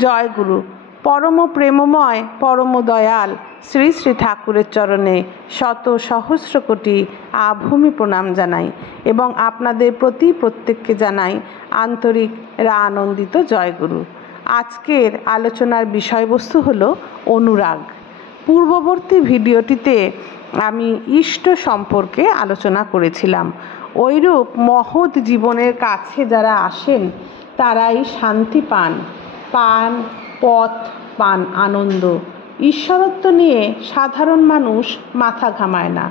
জয় গুরু। পরম প্রেমময় পরম দয়াল শ্রী শ্রী ঠাকুরের চরণে শত সহস্র কোটি আভূমি প্রণাম জানাই এবং আপনাদের প্রতি প্রত্যেককে জানাই আন্তরিক আনন্দিত জয়গুরু। আজকের আলোচনার বিষয়বস্তু হলো অনুরাগ। পূর্ববর্তী ভিডিওটিতে আমি ইষ্ট সম্পর্কে আলোচনা করেছিলাম। ওইরূপ মহৎ জীবনের কাছে যারা আসেন তারাই শান্তি পান, পথ পান আনন্দ। ঈশ্বরত্ব নিয়ে সাধারণ মানুষ মাথা ঘামায় না,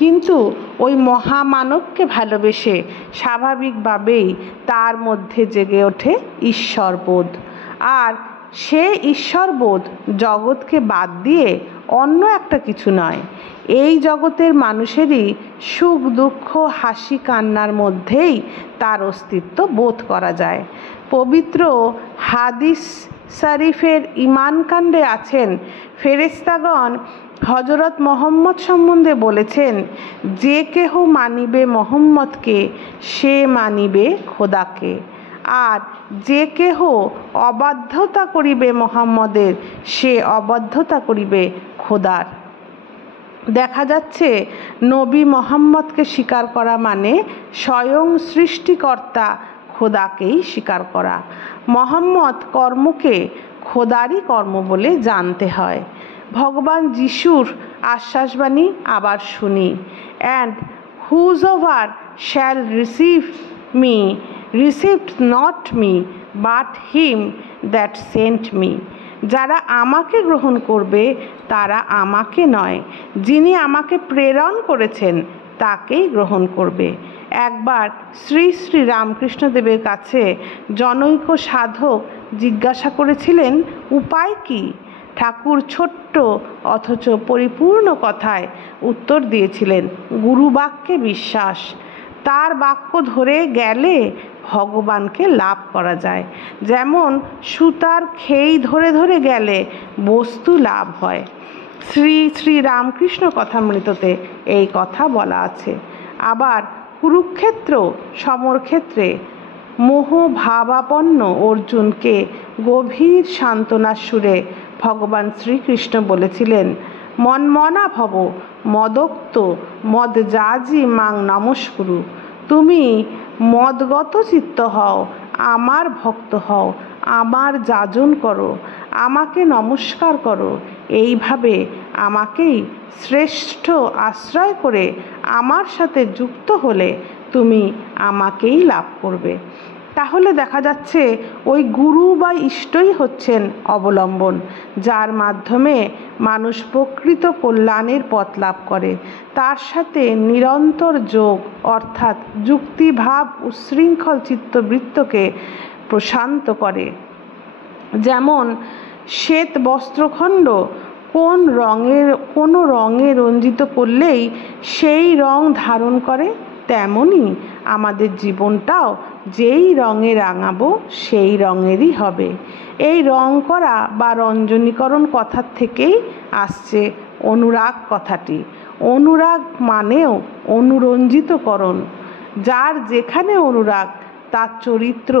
কিন্তু ওই মহামানবকে ভালোবেসে স্বাভাবিকভাবেই তার মধ্যে জেগে ওঠে ঈশ্বরবোধ। আর সে ঈশ্বরবোধ জগৎকে বাদ দিয়ে অন্য একটা কিছু নয়। এই জগতের মানুষেরই সুখ দুঃখ হাসি কান্নার মধ্যেই তার অস্তিত্ব বোধ করা যায়। পবিত্র হাদিস শরীফের ঈমান কাণ্ডে আছেন, ফেরেশতাগণ হযরত মুহাম্মদ সম্বন্ধে বলেছেন, যে কেহ মানিবে মুহাম্মদকে সে মানিবে খোদাকে, আর যে কেহ অবাধ্যতা করিবে মুহাম্মদের সে অবাধ্যতা করিবে খোদার। দেখা যাচ্ছে নবী মুহাম্মদকে স্বীকার করা মানে স্বয়ং সৃষ্টিকর্তা খোদাকেই স্বীকার করা। মুহাম্মদ কর্মকে খোদারই কর্ম বলে জানতে হয়। ভগবান যিশুর আশ্বাসবাণী আবার শুনি, and whosoever shall receive me received not me but him that sent me. যারা আমাকে গ্রহণ করবে তারা আমাকে নয়, যিনি আমাকে প্রেরণ করেছেন তাকেই গ্রহণ করবে। একবার শ্রী শ্রী রামকৃষ্ণদেবের কাছে জনৈক সাধক জিজ্ঞাসা করেছিলেন, উপায় কি? ঠাকুর ছোট্ট অথচ পরিপূর্ণ কথায় উত্তর দিয়েছিলেন, গুরুবাক্যে বিশ্বাস। তার বাক্য ধরে গেলে ভগবানকে লাভ করা যায়। যেমন সুতার খেই ধরে ধরে গেলে বস্তু লাভ হয়। শ্রী শ্রী রামকৃষ্ণ কথামৃততে এই কথা বলা আছে। আবার কুরুক্ষেত্র সমরক্ষেত্রে মোহভাবাপন্ন অর্জুনকে গভীর সান্ত্বনার সুরে ভগবান শ্রীকৃষ্ণ বলেছিলেন, মন্মনা ভব মদোক্ত মদযাজি মাং নমস্কুরু। তুমি মদগত চিত্ত হও, আমার ভক্ত হও, আমার যাজন করো, আমাকে নমস্কার করো। এইভাবে আমাকেই শ্রেষ্ঠ আশ্রয় করে আমার সাথে যুক্ত হলে তুমি আমাকেই লাভ করবে। তাহলে দেখা যাচ্ছে ওই গুরু বা ইষ্টই হচ্ছেন অবলম্বন, যার মাধ্যমে মানুষ প্রকৃত কল্যাণের পথ লাভ করে। তার সাথে নিরন্তর যোগ অর্থাৎ যুক্তিভাব উচ্ছৃঙ্খল চিত্তবৃত্তকে প্রশান্ত করে। যেমন শ্বেত বস্ত্রখণ্ড কোনো রঙে রঞ্জিত করলেই সেই রং ধারণ করে, তেমনি আমাদের জীবনটাও যেই রঙে রাঙাবো সেই রঙেরই হবে। এই রং করা বা রঞ্জনীকরণ কথার থেকেই আসছে অনুরাগ কথাটি। অনুরাগ মানেও অনুরঞ্জিতকরণ। যার যেখানে অনুরাগ তার চরিত্র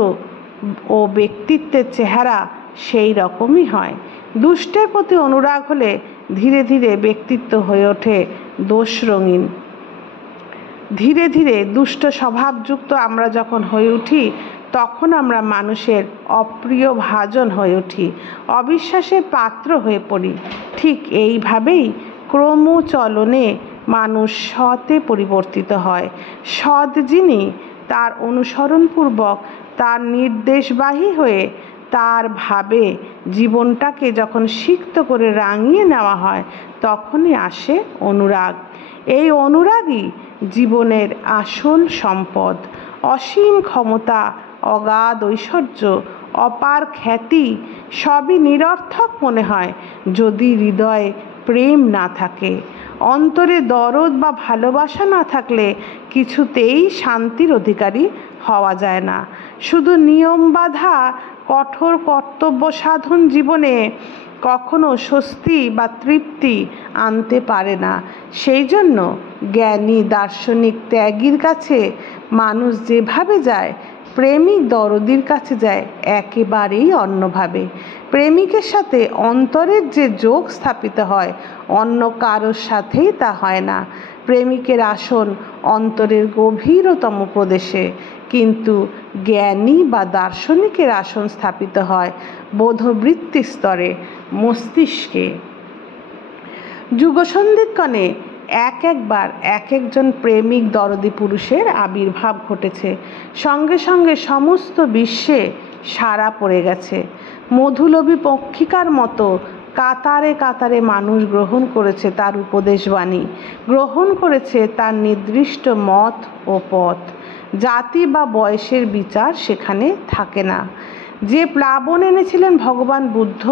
ও ব্যক্তিত্বের চেহারা সেই রকমই হয়। দুষ্টের প্রতি অনুরাগ হলে ধীরে ধীরে ব্যক্তিত্ব হয়ে ওঠে দোষ রঙিন। ধীরে ধীরে দুষ্ট স্বভাবযুক্ত আমরা যখন হয়ে উঠি তখন আমরা মানুষের অপ্রিয় ভাজন হয়ে উঠি, অবিশ্বাসের পাত্র হয়ে পড়ি। ঠিক এইভাবেই ক্রমচলনে মানুষ সতে পরিবর্তিত হয়। সৎ যিনি তার অনুসরণপূর্বক তার নির্দেশবাহী হয়ে তার ভাবে জীবনটাকে যখন সিক্ত করে রাঙিয়ে নেওয়া হয় তখনই আসে অনুরাগ। এই অনুরাগই জীবনের আসল সম্পদ। অসীম ক্ষমতা, অগাধ ঐশ্বর্য, অপার খ্যাতি সবই নিরর্থক মনে হয় যদি হৃদয়ে প্রেম না থাকে। অন্তরে দরদ বা ভালোবাসা না থাকলে কিছুতেই শান্তির অধিকারী হওয়া যায় না। শুধু নিয়ম বাঁধা কঠোর কর্তব্য সাধন জীবনে কখনো স্বস্তি বা তৃপ্তি আনতে পারে না। সেই জন্য জ্ঞানী দার্শনিক ত্যাগীর কাছে মানুষ যেভাবে যায় প্রেমিক দরদির কাছে যায় একেবারেই অন্যভাবে। প্রেমিকের সাথে অন্তরের যে যোগ স্থাপিত হয়, অন্য কারোর সাথেই তা হয় না। প্রেমিকের আসন অন্তরের গভীরতম প্রদেশে, কিন্তু জ্ঞানী বা দার্শনিকের আসন স্থাপিত হয় বোধবৃত্তি স্তরে, মস্তিষ্কে। যুগসন্ধিক্ষণে একবার একজন প্রেমিক দরদি পুরুষের আবির্ভাব ঘটেছে। সঙ্গে সঙ্গে সমস্ত বিশ্বে সাড়া পড়ে গেছে। মধুলোভী পক্ষিকার মতো কাতারে কাতারে মানুষ গ্রহণ করেছে তার উপদেশবাণী, গ্রহণ করেছে তার নির্দিষ্ট মত ও পথ। জাতি বা বয়সের বিচার সেখানে থাকে না। যে প্লাবন এনেছিলেন ভগবান বুদ্ধ,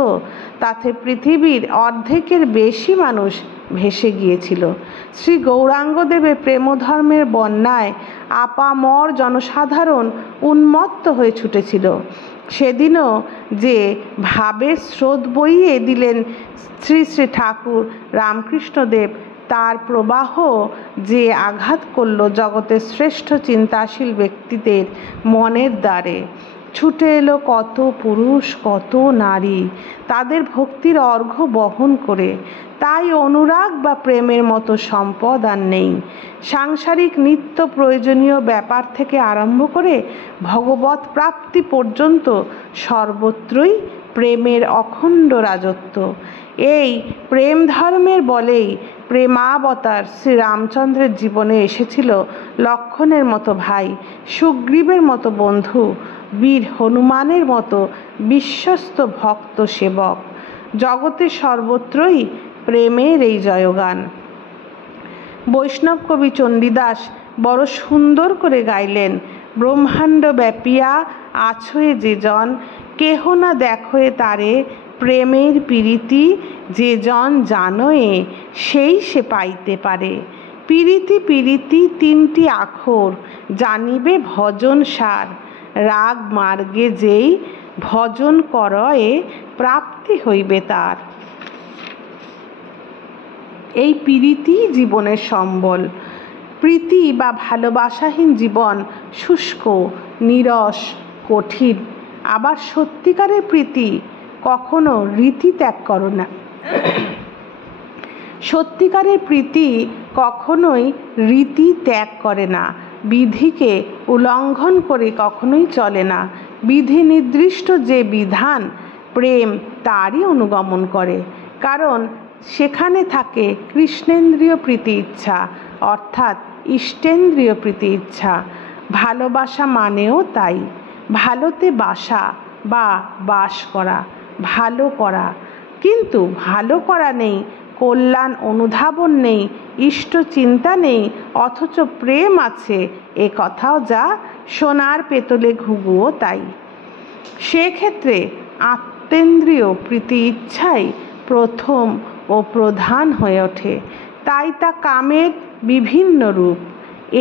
তাতে পৃথিবীর অর্ধেকের বেশি মানুষ ভেসে গিয়েছিল। শ্রী গৌরাঙ্গদেবের প্রেমধর্মের বন্যায় আপামর জনসাধারণ উন্মত্ত হয়ে ছুটেছিল। সেদিনও যে ভাবের স্রোত বইয়ে দিলেন শ্রী শ্রী ঠাকুর রামকৃষ্ণদেব, তার প্রবাহ যে আঘাত করল জগতের শ্রেষ্ঠ চিন্তাশীল ব্যক্তিদের মনের দ্বারে। ছুটে এলো কত পুরুষ, কত নারী, তাদের ভক্তির অর্ঘ্য বহন করে। তাই অনুরাগ বা প্রেমের মতো সম্পদ আর নেই। সাংসারিক নিত্য প্রয়োজনীয় ব্যাপার থেকে আরম্ভ করে ভগবৎ প্রাপ্তি পর্যন্ত সর্বত্রই প্রেমের অখণ্ড রাজত্ব। এই প্রেম ধর্মের বলেই প্রেমাবতার শ্রীরামচন্দ্রের জীবনে এসেছিল লক্ষ্মণের মতো ভাই, সুগ্রীবের মতো বন্ধু, বীর হনুমানের মতো বিশ্বস্ত ভক্ত সেবক। জগতে সর্বত্রই প্রেমের এই জয়গান। বৈষ্ণব কবি চণ্ডীদাস বড় সুন্দর করে গাইলেন, ব্রহ্মাণ্ড ব্যাপিয়া আছোয়ে যে জন, কেহ না দেখোয়ে তারে, প্রেমের প্রীতি যে জন জানোয়ে, সেই সে পাইতে পারে। প্রীতি প্রীতি তিনটি আখর, জানিবে ভজন সার, রাগ মার্গে যেই ভজন করয়ে, প্রাপ্তি হইবে তার। এই প্রীতি জীবনের সম্বল। প্রীতি বা ভালোবাসাহীন জীবন শুষ্ক, নীরস, কঠিন। আবার সত্যিকারের প্রীতি কখনো রীতি ত্যাগ করো না। সত্যিকারের প্রীতি কখনোই রীতি ত্যাগ করে না, বিধিকে উল্লঙ্ঘন করে কখনোই চলে না। বিধি নির্দিষ্ট যে বিধান, প্রেম তারই অনুগমন করে, কারণ সেখানে থাকে কৃষ্ণেন্দ্রীয় প্রীতি ইচ্ছা, অর্থাৎ ইষ্টেন্দ্রীয় প্রীতি ইচ্ছা। ভালোবাসা মানেও তাই, ভালোতে বাসা বা বাস করা, ভালো করা। কিন্তু ভালো করা নেই, কল্যাণ অনুধাবন নেই, ইষ্ট চিন্তা নেই, অথচ প্রেম আছে, এ কথাও যা, সোনার পেতলে ঘুঘুও তাই। সেক্ষেত্রে আত্মেন্দ্রিয় প্রীতি ইচ্ছাই প্রথম ও প্রধান হয়ে ওঠে। তাই তা কামের বিভিন্ন রূপ।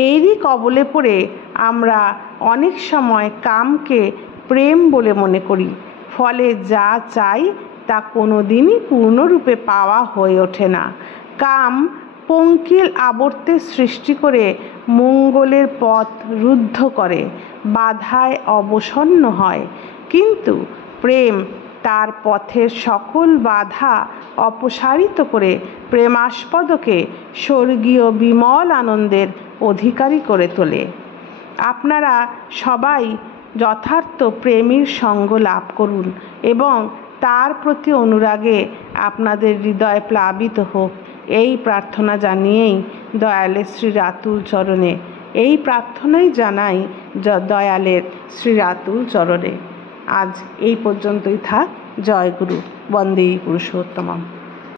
এরই কবলে পড়ে আমরা অনেক সময় কামকে প্রেম বলে মনে করি, ফলে যা চাই তা কোনোদিনই পূর্ণরূপে পাওয়া হয়ে ওঠে না। কাম পঙ্কিল আবর্তের সৃষ্টি করে মঙ্গলের পথ রুদ্ধ করে, বাধায় অবসন্ন হয়। কিন্তু প্রেম তার পথের সকল বাধা অপসারিত করে প্রেমাস্পদকে স্বর্গীয় বিমল আনন্দের অধিকারী করে তোলে। আপনারা সবাই যথার্থ প্রেমীর সঙ্গ লাভ করুন এবং তার প্রতি অনুরাগে আপনাদের হৃদয় প্লাবিত হোক, এই প্রার্থনা জানিয়েই দয়ালের শ্রী রাতুল চরণে, এই প্রার্থনাই জানাই দয়ালের শ্রী রাতুল চরণে। আজ এই পর্যন্তই থাক। জয় গুরু। বন্দে পুরুষোত্তমম।